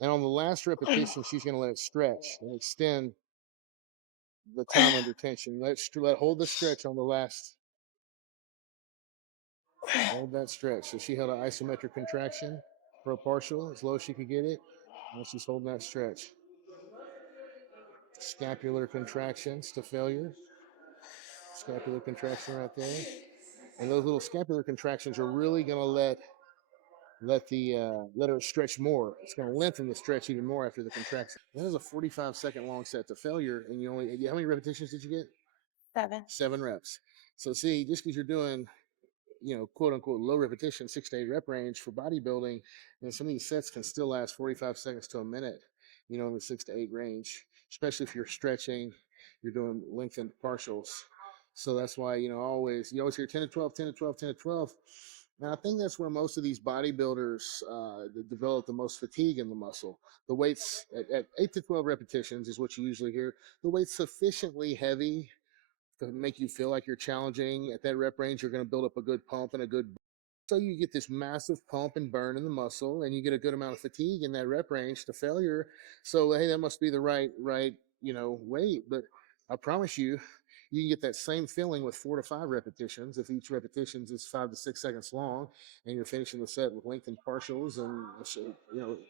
And on the last repetition, she's going to let it stretch and extend the time under tension. Let hold the stretch on the last. Hold that stretch. So she held an isometric contraction for a partial as low as she could get it. And she's holding that stretch. Scapular contractions to failure. Scapular contraction right there. And those little scapular contractions are really going to let her stretch more. It's going to lengthen the stretch even more after the contraction. That is a 45-second long set to failure, and how many repetitions did you get? 7. 7 reps. So see, just because you're doing quote unquote low repetition, 6 to 8 rep range for bodybuilding, some of these sets can still last 45 seconds to a minute, in the 6 to 8 range, especially if you're stretching, you're doing lengthened partials. So that's why, you always hear 10 to 12, 10 to 12, 10 to 12. And I think that's where most of these bodybuilders develop the most fatigue in the muscle. The weights at 8 to 12 repetitions is what you usually hear. The weight's sufficiently heavy to make you feel like you're challenging at that rep range. You're going to build up a good pump and a good, so you get this massive pump and burn in the muscle, and you get a good amount of fatigue in that rep range to failure. So hey, that must be the right weight. But I promise you, you can get that same feeling with 4 to 5 repetitions. If each repetition is 5 to 6 seconds long, and you're finishing the set with lengthened partials and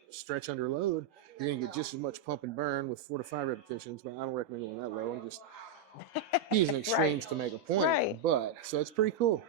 stretch under load, you're gonna get just as much pump and burn with 4 to 5 repetitions. But I don't recommend going that low. I'm just using Right. extremes to make a point. Right. But so it's pretty cool.